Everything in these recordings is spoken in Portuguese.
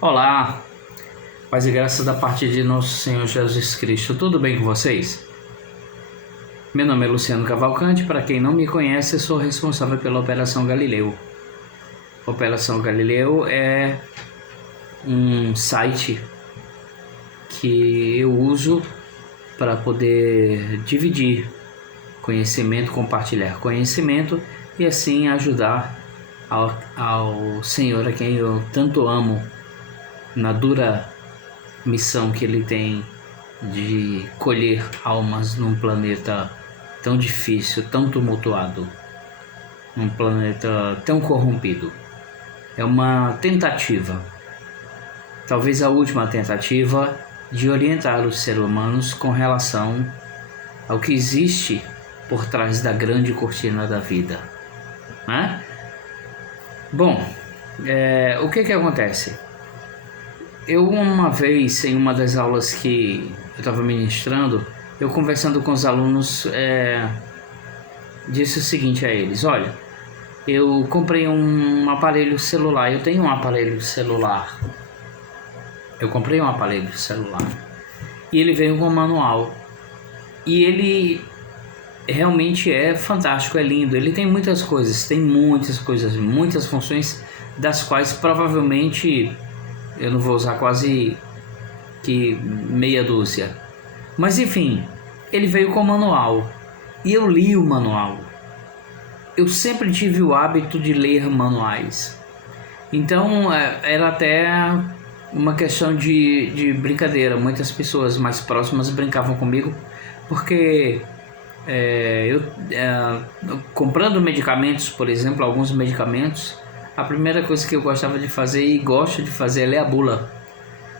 Olá, paz e graças da parte de nosso Senhor Jesus Cristo. Tudo bem com vocês? Meu nome é Luciano Cavalcante. Para quem não me conhece, sou responsável pela Operação Galileu. Operação Galileu é um site que eu uso para poder dividir conhecimento, compartilhar conhecimento e assim ajudar ao Senhor a quem eu tanto amo na dura missão que ele tem de colher almas num planeta tão difícil, tão tumultuado, num planeta tão corrompido. É uma tentativa, talvez a última tentativa, de orientar os seres humanos com relação ao que existe por trás da grande cortina da vida, né? Bom, o que acontece? Eu uma vez, em uma das aulas que eu estava ministrando, eu conversando com os alunos, disse o seguinte a eles: olha, eu comprei um aparelho celular, eu tenho um aparelho celular, e ele veio com um manual, e ele realmente é fantástico, é lindo, ele tem muitas coisas, muitas funções, das quais provavelmente eu não vou usar quase que meia dúzia. Mas enfim, ele veio com o manual. E eu li o manual. Eu sempre tive o hábito de ler manuais. Então era até uma questão de brincadeira. Muitas pessoas mais próximas brincavam comigo. Porque comprando medicamentos, por exemplo, alguns medicamentos, a primeira coisa que eu gostava de fazer e gosto de fazer é ler a bula,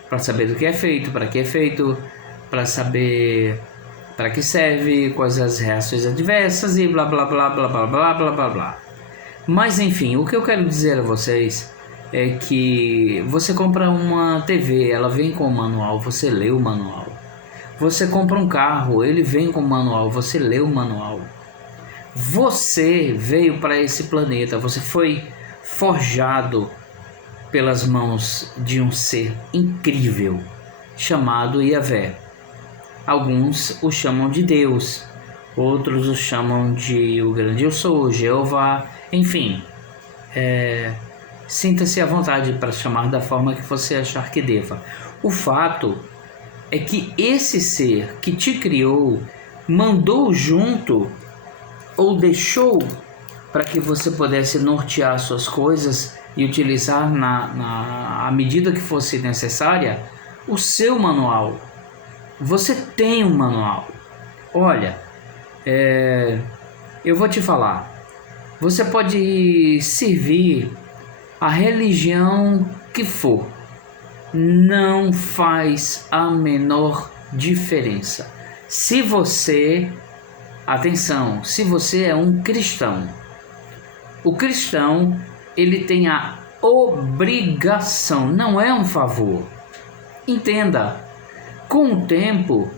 para saber do que é feito, para que é feito, para saber para que serve, quais as reações adversas e blá blá blá blá blá blá blá blá blá. Mas enfim, o que eu quero dizer a vocês é que você compra uma TV, ela vem com o manual, você lê o manual. Você compra um carro, ele vem com o manual, você lê o manual. Você veio para esse planeta, você foi forjado pelas mãos de um ser incrível chamado Yahvé. Alguns o chamam de Deus, outros o chamam de o grande eu sou, Jeová, enfim. Sinta-se à vontade para chamar da forma que você achar que deva. O fato é que esse ser que te criou mandou junto ou deixou para que você pudesse nortear suas coisas e utilizar à medida que fosse necessária o seu manual. Você tem um manual. Olha, eu vou te falar. Você pode servir a religião que for. Não faz a menor diferença. Se você é um cristão, o cristão, ele tem a obrigação, não é um favor. Entenda, com o tempo,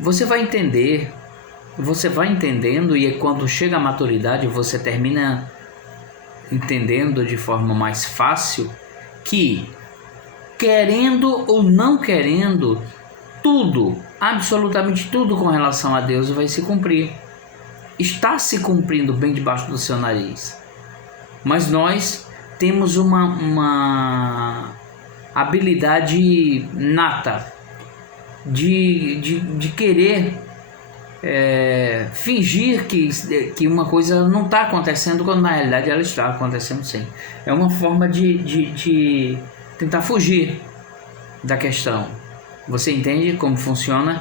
você vai entender, você vai entendendo, e quando chega à maturidade, você termina entendendo de forma mais fácil que, querendo ou não querendo, tudo, absolutamente tudo com relação a Deus vai se cumprir. Está se cumprindo bem debaixo do seu nariz. Mas nós temos uma habilidade nata de querer fingir que uma coisa não está acontecendo, quando na realidade ela está acontecendo sim. É uma forma de tentar fugir da questão. Você entende como funciona?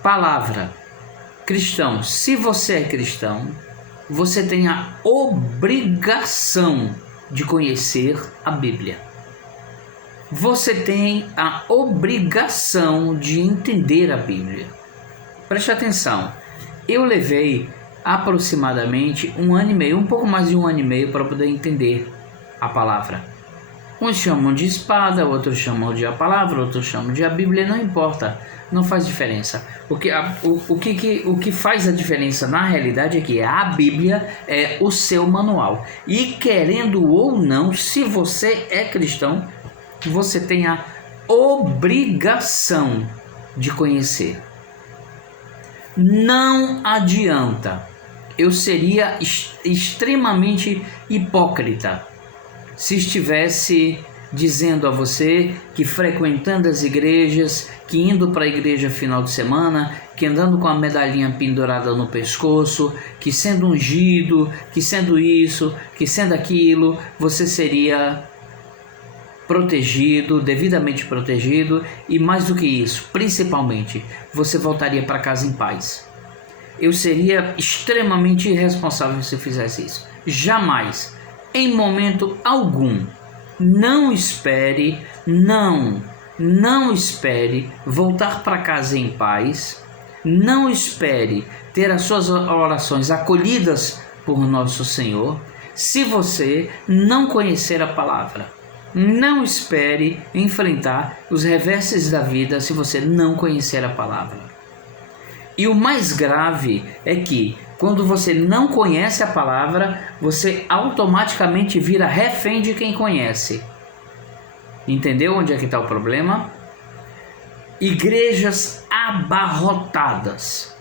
Palavra. Cristão. Se você é cristão, você tem a obrigação de conhecer a Bíblia. Você tem a obrigação de entender a Bíblia. Preste atenção. Eu levei aproximadamente 1 ano e meio, um pouco mais de 1 ano e meio, para poder entender a palavra. Uns chamam de espada, outros chamam de a palavra, outros chamam de a Bíblia, não importa, não faz diferença. O que faz a diferença na realidade é que a Bíblia é o seu manual. E querendo ou não, se você é cristão, você tem a obrigação de conhecer. Não adianta. Eu seria extremamente hipócrita se estivesse dizendo a você que frequentando as igrejas, que indo para a igreja final de semana, que andando com a medalhinha pendurada no pescoço, que sendo ungido, que sendo isso, que sendo aquilo, você seria protegido, devidamente protegido, e mais do que isso, principalmente, você voltaria para casa em paz. Eu seria extremamente irresponsável se fizesse isso. Jamais, em momento algum, não espere voltar para casa em paz, não espere ter as suas orações acolhidas por nosso Senhor, se você não conhecer a palavra. Não espere enfrentar os reverses da vida se você não conhecer a palavra. E o mais grave é que, quando você não conhece a palavra, você automaticamente vira refém de quem conhece. Entendeu onde é que está o problema? Igrejas abarrotadas,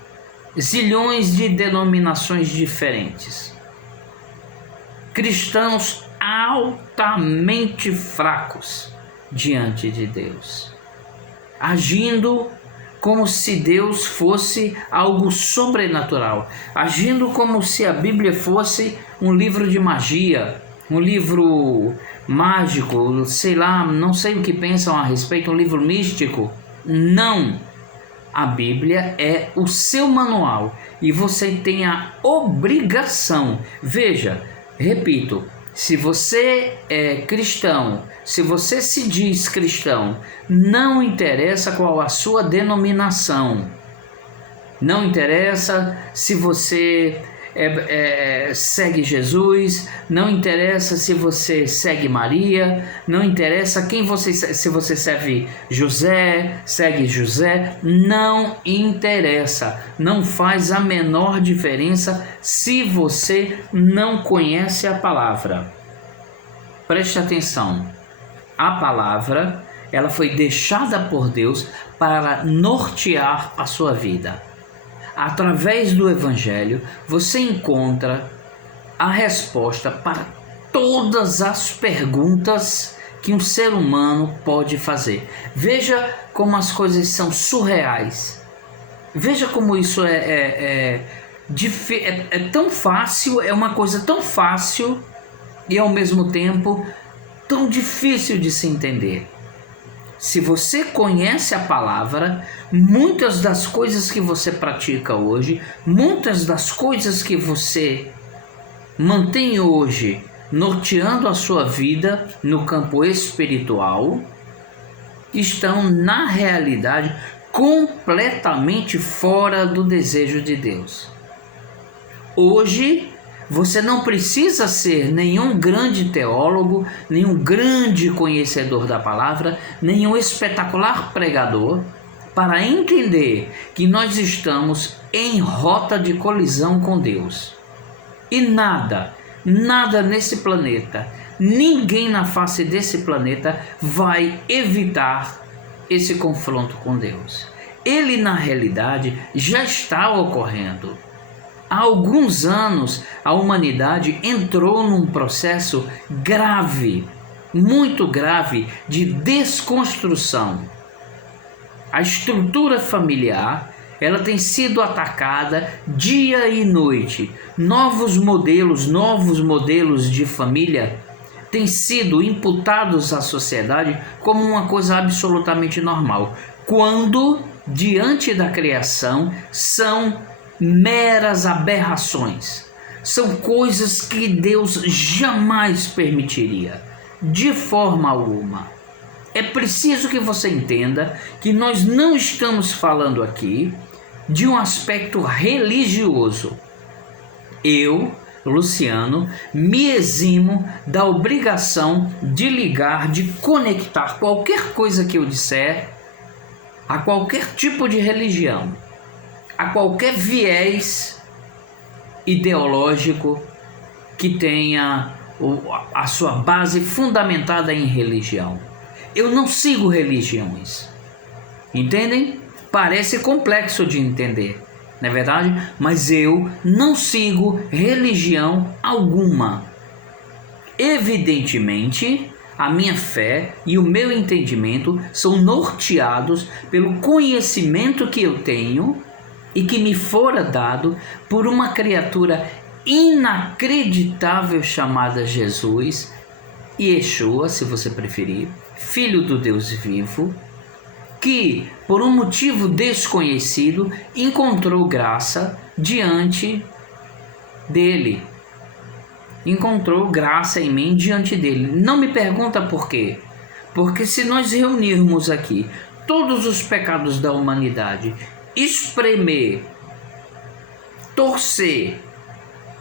zilhões de denominações diferentes, cristãos altamente fracos diante de Deus, agindo como se Deus fosse algo sobrenatural, agindo como se a Bíblia fosse um livro de magia, um livro mágico, sei lá, não sei o que pensam a respeito, um livro místico. Não! A Bíblia é o seu manual e você tem a obrigação. Veja, repito, se você é cristão, se você se diz cristão, não interessa qual a sua denominação, não interessa se você segue Jesus, não interessa se você segue Maria, não interessa se você segue José, não interessa, não faz a menor diferença se você não conhece a palavra. Preste atenção, a palavra, ela foi deixada por Deus para nortear a sua vida. Através do Evangelho, você encontra a resposta para todas as perguntas que um ser humano pode fazer. Veja como as coisas são surreais. Veja como isso é tão fácil, é uma coisa tão fácil e ao mesmo tempo tão difícil de se entender. Se você conhece a palavra, muitas das coisas que você pratica hoje, muitas das coisas que você mantém hoje, norteando a sua vida no campo espiritual, estão na realidade completamente fora do desejo de Deus. Hoje, você não precisa ser nenhum grande teólogo, nenhum grande conhecedor da palavra, nenhum espetacular pregador, para entender que nós estamos em rota de colisão com Deus. E nada nesse planeta, ninguém na face desse planeta vai evitar esse confronto com Deus. Ele, na realidade, já está ocorrendo. Há alguns anos, a humanidade entrou num processo grave, muito grave, de desconstrução. A estrutura familiar, ela tem sido atacada dia e noite. Novos modelos de família têm sido imputados à sociedade como uma coisa absolutamente normal, quando, diante da criação, são meras aberrações, são coisas que Deus jamais permitiria, de forma alguma. É preciso que você entenda que nós não estamos falando aqui de um aspecto religioso. Eu Luciano, me eximo da obrigação de ligar, de conectar qualquer coisa que eu disser a qualquer tipo de religião, a qualquer viés ideológico que tenha a sua base fundamentada em religião. Eu não sigo religiões. Entendem? Parece complexo de entender, não é verdade? Mas eu não sigo religião alguma. Evidentemente, a minha fé e o meu entendimento são norteados pelo conhecimento que eu tenho e que me fora dado por uma criatura inacreditável chamada Jesus, Yeshua, se você preferir, Filho do Deus vivo, que, por um motivo desconhecido, encontrou graça diante dele. Encontrou graça em mim diante dele. Não me pergunta por quê. Porque se nós reunirmos aqui todos os pecados da humanidade, espremer, torcer,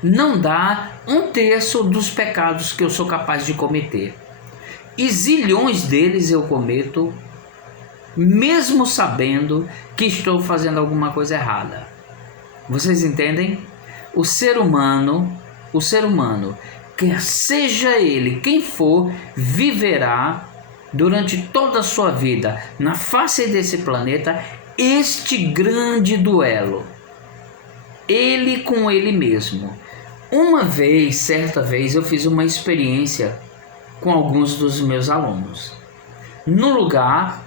não dá 1/3 dos pecados que eu sou capaz de cometer. E zilhões deles eu cometo, mesmo sabendo que estou fazendo alguma coisa errada. Vocês entendem? O ser humano, quer seja ele quem for, viverá durante toda a sua vida na face desse planeta este grande duelo, ele com ele mesmo. Certa vez eu fiz uma experiência com alguns dos meus alunos. No lugar,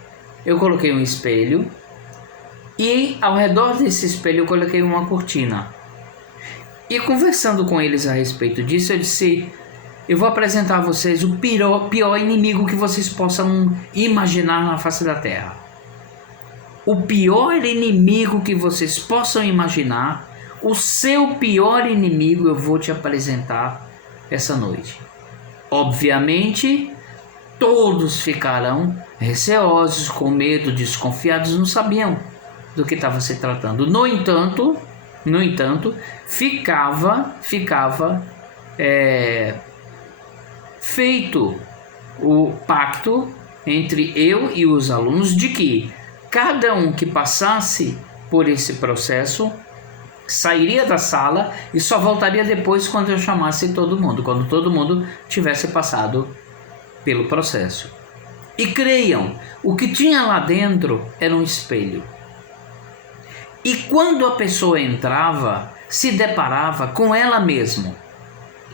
eu coloquei um espelho e ao redor desse espelho eu coloquei uma cortina. E conversando com eles a respeito disso, eu disse: eu vou apresentar a vocês o pior inimigo que vocês possam imaginar na face da Terra. O pior inimigo que vocês possam imaginar, o seu pior inimigo eu vou te apresentar essa noite. Obviamente, todos ficarão receosos, com medo, desconfiados, não sabiam do que estava se tratando. No entanto, ficava feito o pacto entre eu e os alunos de que cada um que passasse por esse processo sairia da sala e só voltaria depois quando eu chamasse todo mundo, quando todo mundo tivesse passado pelo processo. E creiam, o que tinha lá dentro era um espelho. E quando a pessoa entrava, se deparava com ela mesma.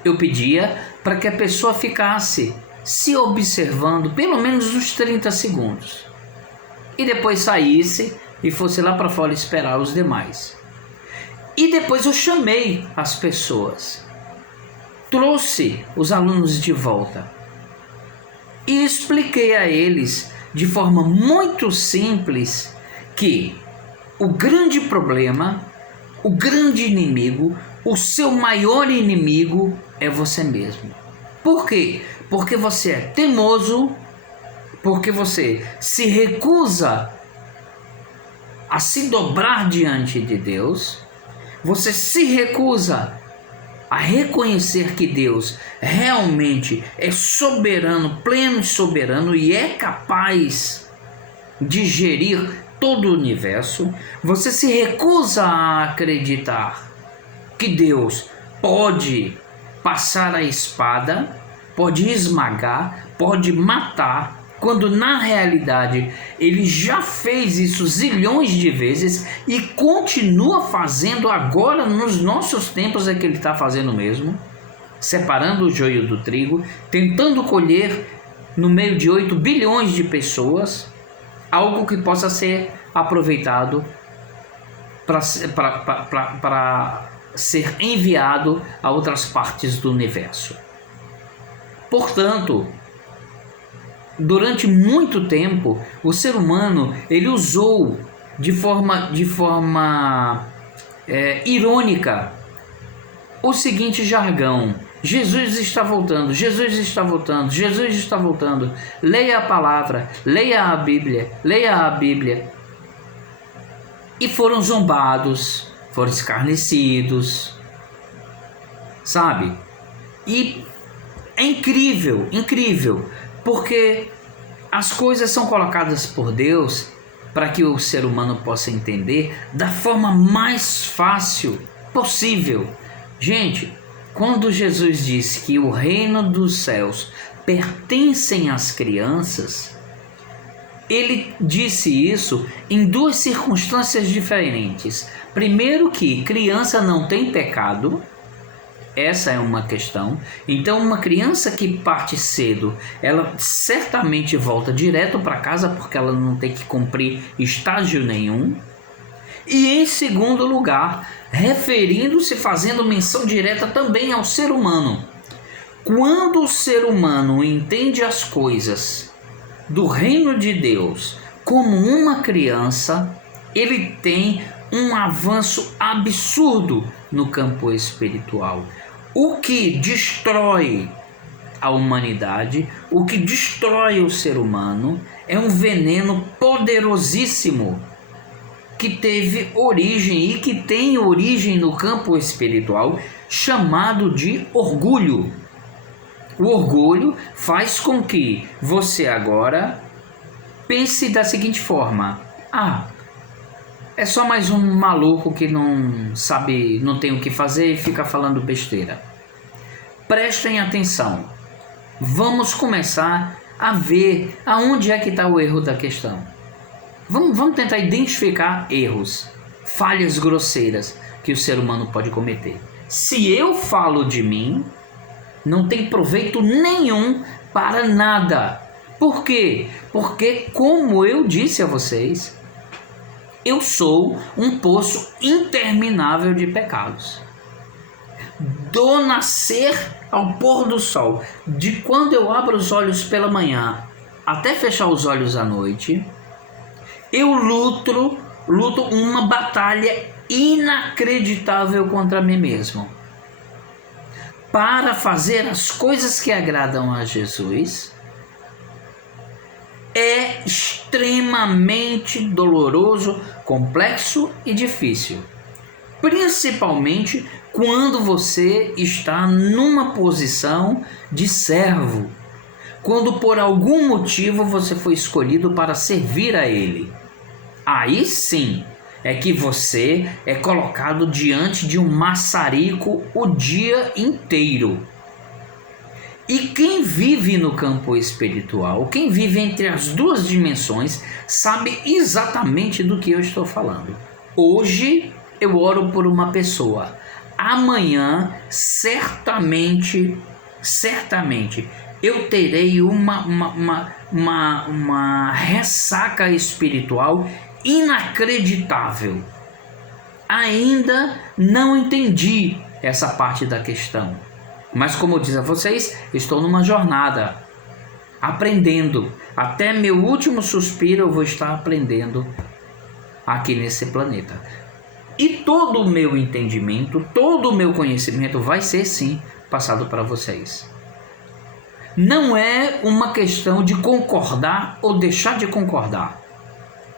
Eu pedia para que a pessoa ficasse se observando pelo menos uns 30 segundos. E depois saísse e fosse lá para fora esperar os demais. E depois eu chamei as pessoas. Trouxe os alunos de volta. E expliquei a eles de forma muito simples que o grande problema, o grande inimigo, o seu maior inimigo é você mesmo. Por quê? Porque você é teimoso, porque você se recusa a se dobrar diante de Deus, você se recusa a reconhecer que Deus realmente é soberano, pleno e soberano e é capaz de gerir todo o universo. Você se recusa a acreditar que Deus pode passar a espada, pode esmagar, pode matar, quando na realidade ele já fez isso zilhões de vezes e continua fazendo agora nos nossos tempos, é que ele está fazendo mesmo, separando o joio do trigo, tentando colher no meio de 8 bilhões de pessoas algo que possa ser aproveitado para ser enviado a outras partes do universo. Portanto, durante muito tempo, o ser humano ele usou de forma irônica o seguinte jargão: Jesus está voltando, Jesus está voltando, Jesus está voltando. Leia a palavra, leia a Bíblia, leia a Bíblia. E foram zombados, foram escarnecidos. sabe? E é incrível, incrível, porque as coisas são colocadas por Deus para que o ser humano possa entender da forma mais fácil possível. Gente, quando Jesus disse que o reino dos céus pertencem às crianças, ele disse isso em duas circunstâncias diferentes. Primeiro, que criança não tem pecado. Essa é uma questão. Então, uma criança que parte cedo, ela certamente volta direto para casa porque ela não tem que cumprir estágio nenhum. E em segundo lugar, referindo-se, fazendo menção direta também ao ser humano. Quando o ser humano entende as coisas do reino de Deus como uma criança, ele tem um avanço absurdo no campo espiritual. O que destrói a humanidade, o que destrói o ser humano, é um veneno poderosíssimo que teve origem e que tem origem no campo espiritual, chamado de orgulho. O orgulho faz com que você agora pense da seguinte forma: é só mais um maluco que não sabe, não tem o que fazer e fica falando besteira. Prestem atenção. Vamos começar a ver aonde é que está o erro da questão. Vamos tentar identificar erros, falhas grosseiras que o ser humano pode cometer. Se eu falo de mim, não tem proveito nenhum para nada. Por quê? Porque, como eu disse a vocês, eu sou um poço interminável de pecados. Do nascer ao pôr do sol, de quando eu abro os olhos pela manhã até fechar os olhos à noite, eu luto uma batalha inacreditável contra mim mesmo. Para fazer as coisas que agradam a Jesus, é extremamente doloroso, complexo e difícil. Principalmente quando você está numa posição de servo. Quando por algum motivo você foi escolhido para servir a Ele. Aí sim é que você é colocado diante de um maçarico o dia inteiro. E quem vive no campo espiritual, quem vive entre as duas dimensões, sabe exatamente do que eu estou falando. Hoje eu oro por uma pessoa. Amanhã, certamente, eu terei uma ressaca espiritual inacreditável. Ainda não entendi essa parte da questão. Mas como eu disse a vocês, estou numa jornada, aprendendo. Até meu último suspiro eu vou estar aprendendo aqui nesse planeta. E todo o meu entendimento, todo o meu conhecimento vai ser sim passado para vocês. Não é uma questão de concordar ou deixar de concordar.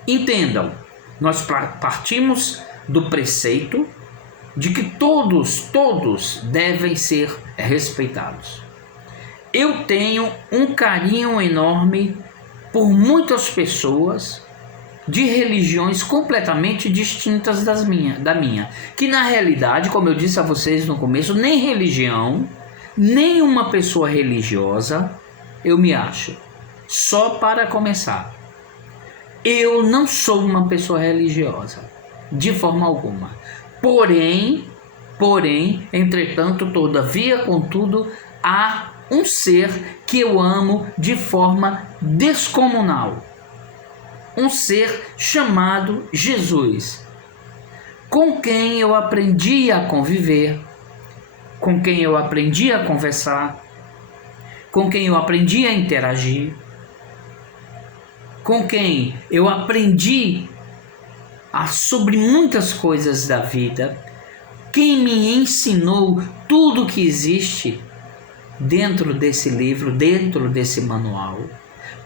Entendam, nós partimos do preceito de que todos devem ser respeitados. Eu tenho um carinho enorme por muitas pessoas de religiões completamente distintas da minha, que na realidade, como eu disse a vocês no começo, nem religião, nem uma pessoa religiosa eu me acho. Só para começar, eu não sou uma pessoa religiosa, de forma alguma. Porém, entretanto, todavia, contudo, há um ser que eu amo de forma descomunal. Um ser chamado Jesus, com quem eu aprendi a conviver, com quem eu aprendi a conversar, com quem eu aprendi a interagir, com quem eu aprendi sobre muitas coisas da vida, quem me ensinou tudo que existe dentro desse livro, dentro desse manual.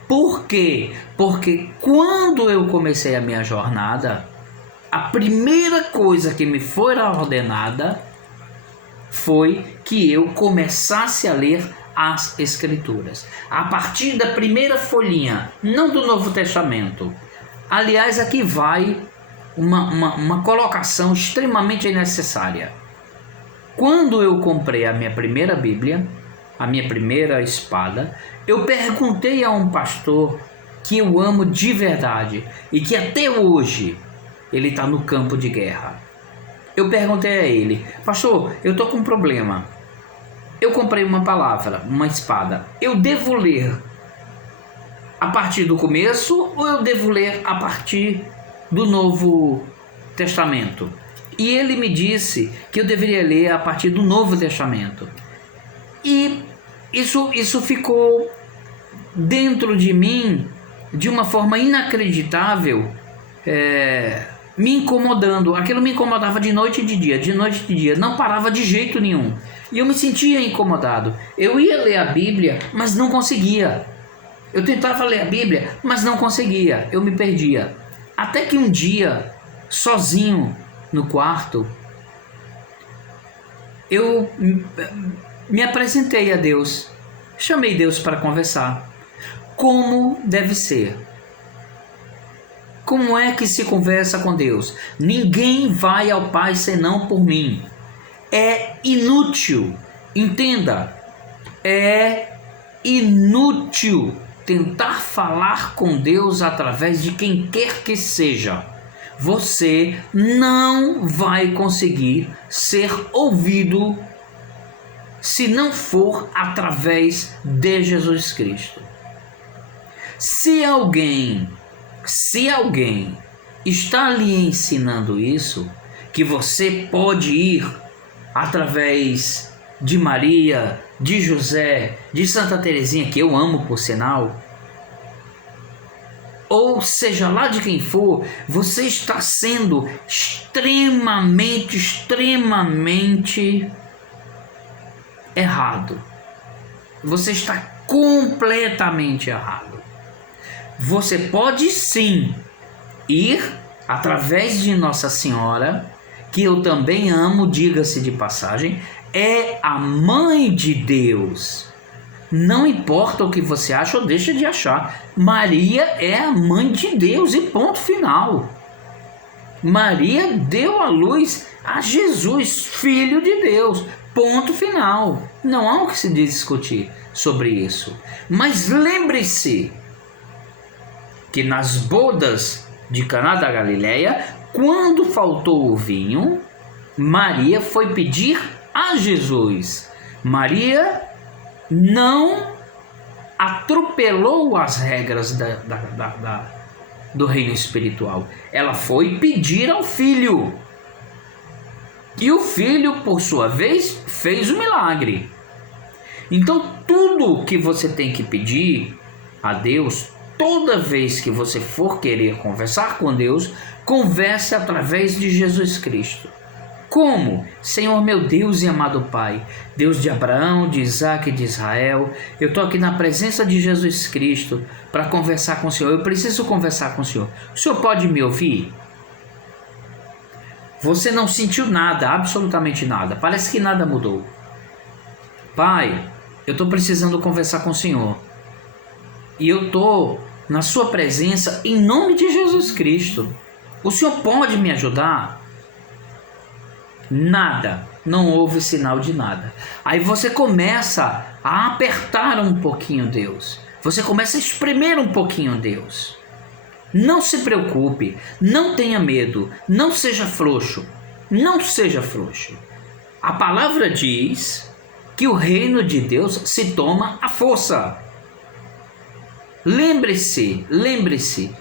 Por quê? Porque quando eu comecei a minha jornada, a primeira coisa que me foi ordenada foi que eu começasse a ler as Escrituras. A partir da primeira folhinha, não do Novo Testamento. Aliás, aqui vai uma colocação extremamente necessária. Quando eu comprei a minha primeira Bíblia, a minha primeira espada, eu perguntei a um pastor que eu amo de verdade e que até hoje ele está no campo de guerra. Eu perguntei a ele: pastor, eu estou com um problema. Eu comprei uma palavra, uma espada. Eu devo ler a partir do começo ou eu devo ler a partir do Novo Testamento? E ele me disse que eu deveria ler a partir do Novo Testamento. E isso ficou dentro de mim de uma forma inacreditável, me incomodando. Aquilo me incomodava de noite e de dia, não parava de jeito nenhum. E eu me sentia incomodado. Eu ia ler a Bíblia, mas não conseguia. Eu tentava ler a Bíblia, mas não conseguia. Eu me perdia. Até que um dia, sozinho no quarto, eu me apresentei a Deus. Chamei Deus para conversar. Como deve ser? Como é que se conversa com Deus? Ninguém vai ao Pai senão por mim. É inútil, entenda, é inútil tentar falar com Deus através de quem quer que seja. Você não vai conseguir ser ouvido se não for através de Jesus Cristo. Se alguém está lhe ensinando isso, que você pode ir através de Maria, de José, de Santa Teresinha, que eu amo por sinal, ou seja lá de quem for, você está sendo extremamente errado. Você está completamente errado. Você pode sim ir através de Nossa Senhora, que eu também amo, diga-se de passagem, é a mãe de Deus. Não importa o que você acha ou deixa de achar, Maria é a mãe de Deus e ponto final. Maria deu à luz a Jesus, filho de Deus, ponto final. Não há o que se discutir sobre isso. Mas lembre-se que nas bodas de Caná da Galileia, quando faltou o vinho, Maria foi pedir a Jesus. Maria não atropelou as regras do reino espiritual. Ela foi pedir ao filho. E o filho, por sua vez, fez o milagre. Então, tudo que você tem que pedir a Deus, toda vez que você for querer conversar com Deus, converse através de Jesus Cristo. Como? Senhor meu Deus e amado Pai, Deus de Abraão, de Isaac e de Israel, eu estou aqui na presença de Jesus Cristo para conversar com o Senhor. Eu preciso conversar com o Senhor. O Senhor pode me ouvir? Você não sentiu nada, absolutamente nada. Parece que nada mudou. Pai, eu estou precisando conversar com o Senhor. E eu estou na sua presença em nome de Jesus Cristo. O Senhor pode me ajudar? Nada, não houve sinal de nada. Aí você começa a apertar um pouquinho Deus. Você começa a espremer um pouquinho Deus. Não se preocupe, não tenha medo, não seja frouxo. Não seja frouxo. A palavra diz que o reino de Deus se toma à força. Lembre-se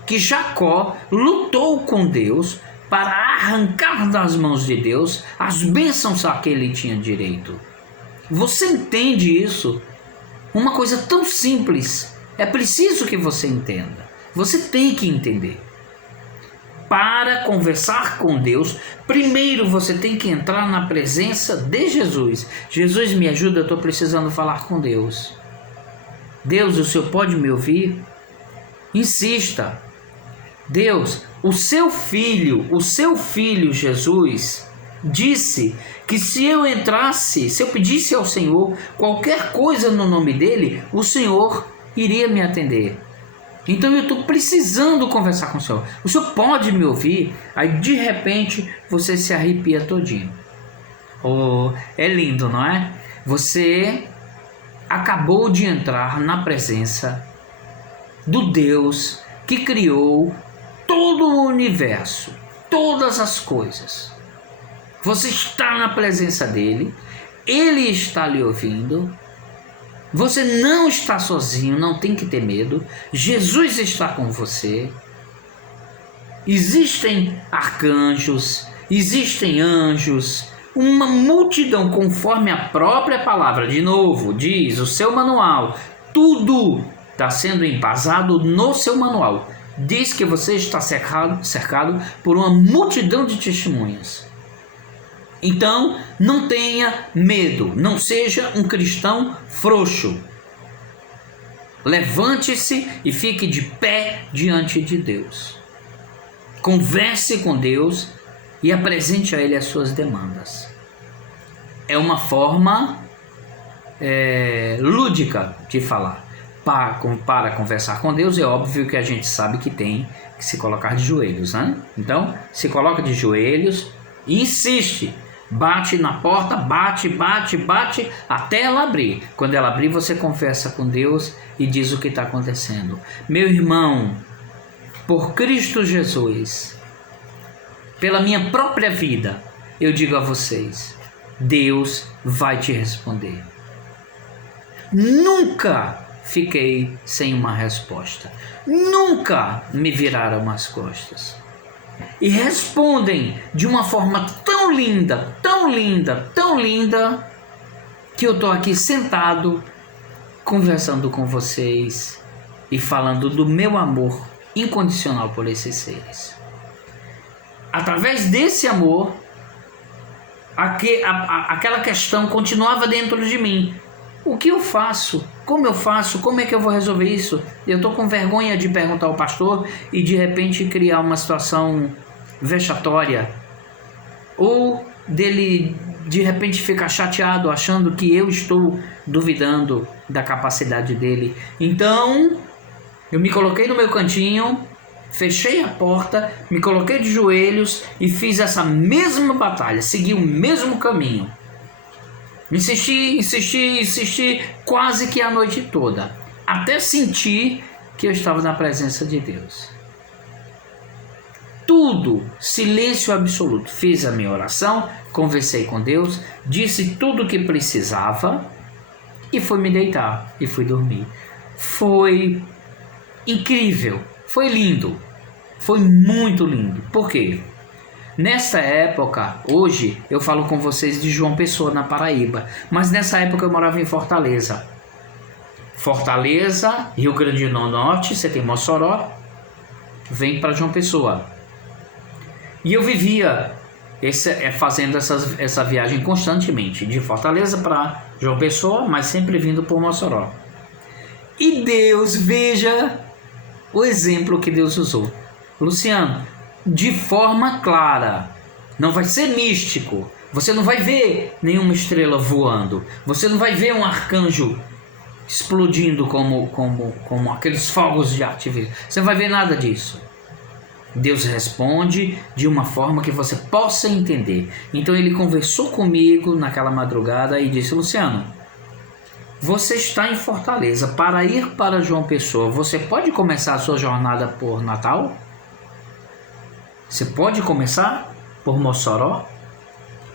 que Jacó lutou com Deus para arrancar das mãos de Deus as bênçãos a que ele tinha direito. Você entende isso? Uma coisa tão simples. É preciso que você entenda. Você tem que entender. Para conversar com Deus, primeiro você tem que entrar na presença de Jesus. Jesus, me ajuda, eu estou precisando falar com Deus. Deus, o Senhor pode me ouvir? Insista. Deus, o seu filho Jesus, disse que se eu entrasse, se eu pedisse ao Senhor qualquer coisa no nome dele, o Senhor iria me atender. Então eu estou precisando conversar com o Senhor. O Senhor pode me ouvir? Aí de repente você se arrepia todinho. Oh, é lindo, não é? Você acabou de entrar na presença do Deus que criou todo o universo, todas as coisas. Você está na presença dele, ele está lhe ouvindo. Você não está sozinho, não tem que ter medo. Jesus está com você. Existem arcanjos, existem anjos, uma multidão, conforme a própria palavra, de novo, diz o seu manual, tudo está sendo embasado no seu manual. Diz que você está cercado por uma multidão de testemunhas. Então, não tenha medo, não seja um cristão frouxo. Levante-se e fique de pé diante de Deus. Converse com Deus e apresente a Ele as suas demandas. É uma forma lúdica de falar. Para conversar com Deus, é óbvio que a gente sabe que tem que se colocar de joelhos, né? Então, se coloca de joelhos e insiste. Bate na porta, bate, até ela abrir. Quando ela abrir, você conversa com Deus e diz o que está acontecendo. Meu irmão, por Cristo Jesus, pela minha própria vida, eu digo a vocês, Deus vai te responder. Nunca fiquei sem uma resposta. Nunca me viraram as costas. E respondem de uma forma tão linda, que eu estou aqui sentado, conversando com vocês e falando do meu amor incondicional por esses seres. Através desse amor, aquela questão continuava dentro de mim. O que eu faço? Como eu faço? Como é que eu vou resolver isso? Eu estou com vergonha de perguntar ao pastor e de repente criar uma situação vexatória. Ou dele de repente ficar chateado achando que eu estou duvidando da capacidade dele. Então, eu me coloquei no meu cantinho, fechei a porta, me coloquei de joelhos e fiz essa mesma batalha, segui o mesmo caminho. Insisti, quase que a noite toda, até sentir que eu estava na presença de Deus. Tudo, silêncio absoluto. Fiz a minha oração, conversei com Deus, disse tudo o que precisava e fui me deitar e fui dormir. Foi incrível, foi lindo, foi muito lindo. Por quê? Nessa época, hoje, eu falo com vocês de João Pessoa, na Paraíba, mas nessa época eu morava em Fortaleza. Fortaleza, Rio Grande do Norte, você tem Mossoró, vem para João Pessoa. E eu vivia fazendo essa viagem constantemente, de Fortaleza para João Pessoa, mas sempre vindo por Mossoró. E Deus, veja o exemplo que Deus usou. Luciano, de forma clara, não vai ser místico, você não vai ver nenhuma estrela voando, você não vai ver um arcanjo explodindo como aqueles fogos de artifício, você não vai ver nada disso. Deus responde de uma forma que você possa entender. Então ele conversou comigo naquela madrugada e disse: Luciano, você está em Fortaleza, para ir para João Pessoa, você pode começar a sua jornada por Natal? Você pode começar por Mossoró,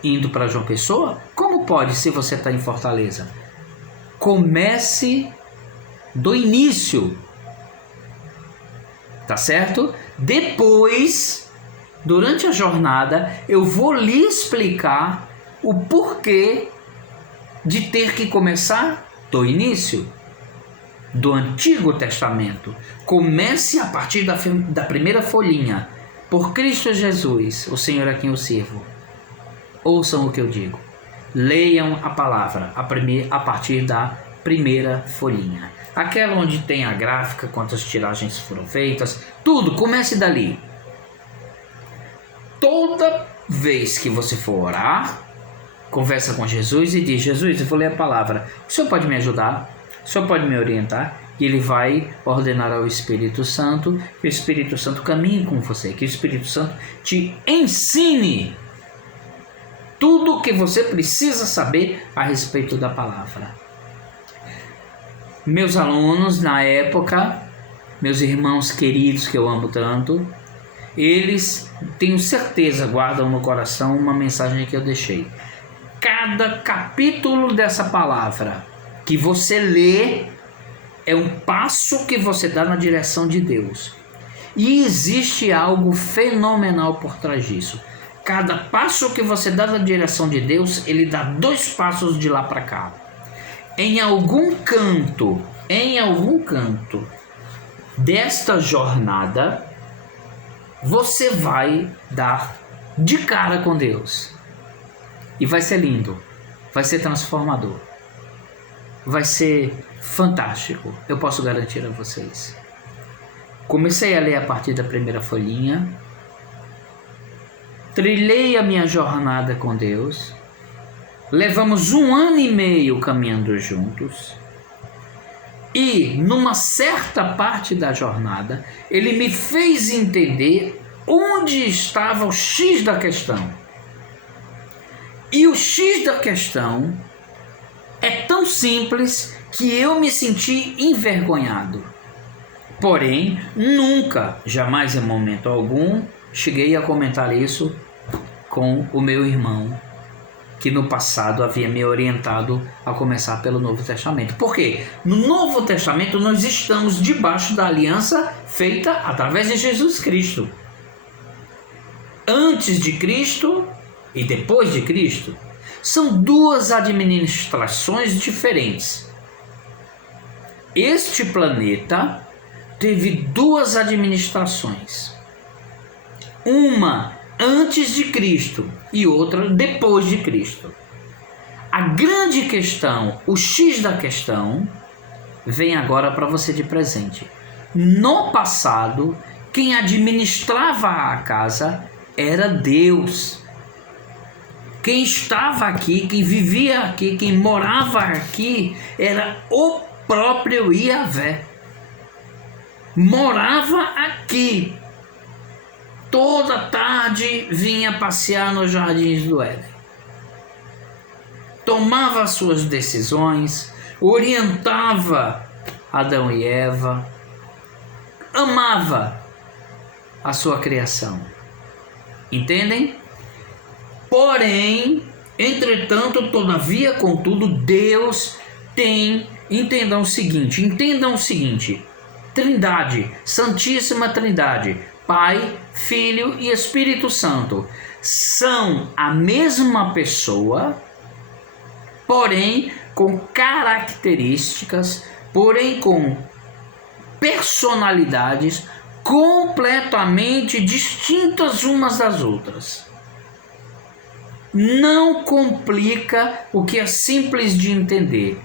indo para João Pessoa? Como pode se você está em Fortaleza? Comece do início, tá certo? Depois, durante a jornada, eu vou lhe explicar o porquê de ter que começar do início, do Antigo Testamento. Comece a partir da primeira folhinha. Por Cristo Jesus, o Senhor a quem eu sirvo. Ouçam o que eu digo. Leiam a palavra a partir da primeira folhinha. Aquela onde tem a gráfica, quantas tiragens foram feitas, tudo, comece dali. Toda vez que você for orar, conversa com Jesus e diz: Jesus, eu vou ler a palavra, o Senhor pode me ajudar? O Senhor pode me orientar? E ele vai ordenar ao Espírito Santo que o Espírito Santo caminhe com você, que o Espírito Santo te ensine tudo o que você precisa saber a respeito da palavra. Meus alunos, na época, meus irmãos queridos que eu amo tanto, eles, tenho certeza, guardam no coração uma mensagem que eu deixei. Cada capítulo dessa palavra que você lê é um passo que você dá na direção de Deus. E existe algo fenomenal por trás disso. Cada passo que você dá na direção de Deus, ele dá 2 passos de lá para cá. Em algum canto desta jornada, você vai dar de cara com Deus. E vai ser lindo, vai ser transformador, vai ser fantástico, eu posso garantir a vocês. Comecei a ler a partir da primeira folhinha, trilhei a minha jornada com Deus, levamos 1 ano e meio caminhando juntos, e numa certa parte da jornada, ele me fez entender onde estava o X da questão. E o X da questão é tão simples que eu me senti envergonhado. Porém, nunca, jamais em momento algum, cheguei a comentar isso com o meu irmão, que no passado havia me orientado a começar pelo Novo Testamento. Por quê? No Novo Testamento nós estamos debaixo da aliança feita através de Jesus Cristo. Antes de Cristo e depois de Cristo, são 2 administrações diferentes. Este planeta teve 2 administrações. Uma antes de Cristo e outra depois de Cristo. A grande questão, o X da questão, vem agora para você de presente. No passado, quem administrava a casa era Deus. Quem estava aqui, quem vivia aqui, quem morava aqui, era o próprio Yahvé. Morava aqui. Toda tarde vinha passear nos jardins do Éden. Tomava suas decisões, orientava Adão e Eva, amava a sua criação. Entendem? Porém, entretanto, todavia, contudo, Deus tem, entendam o seguinte, Trindade, Santíssima Trindade, Pai, Filho e Espírito Santo, são a mesma pessoa, porém com características, porém com personalidades completamente distintas umas das outras. Não complica o que é simples de entender.